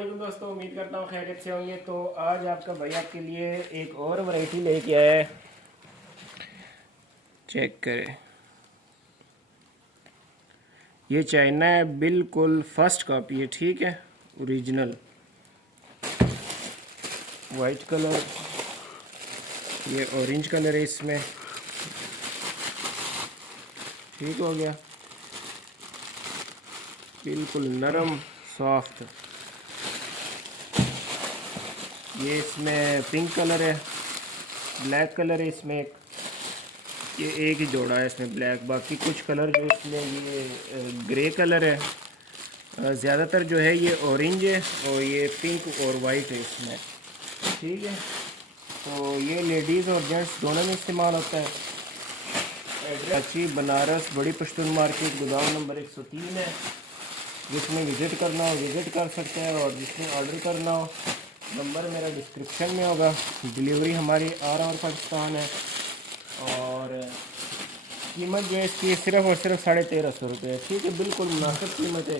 علیکم دوستوں، امید کرتا ہوں خیریت سے ہوں گے۔ تو آج آپ کا بھائی آپ کے لیے ایک اور ورائٹی لے کے آیا ہے، چیک کریں۔ یہ چائنا ہے، بالکل فرسٹ کاپی ہے، ٹھیک ہے، اوریجنل وائٹ کلر، یہ اورنج کلر ہے اس میں، ٹھیک ہو گیا، بالکل نرم سافٹ۔ یہ اس میں پنک کلر ہے، بلیک کلر ہے اس میں، یہ ایک ہی جوڑا ہے اس میں بلیک، باقی کچھ کلر جو اس میں یہ گرے کلر ہے، زیادہ تر جو ہے یہ اورنج ہے اور یہ پنک اور وائٹ ہے اس میں، ٹھیک ہے۔ تو یہ لیڈیز اور جینٹس دونوں میں استعمال ہوتا ہے۔ کراچی بنارس بڑی پشتون مارکیٹ، گودام نمبر 103 ہے۔ جس میں وزٹ کرنا ہو وزٹ کر سکتے ہیں، اور جس میں آرڈر کرنا ہو نمبر میرا ڈسکرپشن میں ہوگا۔ ڈیلیوری ہماری آل اوور پاکستان ہے، اور قیمت جو ہے اس کی صرف اور صرف 1350 روپے ہے، ٹھیک ہے، بالکل مناسب قیمت ہے۔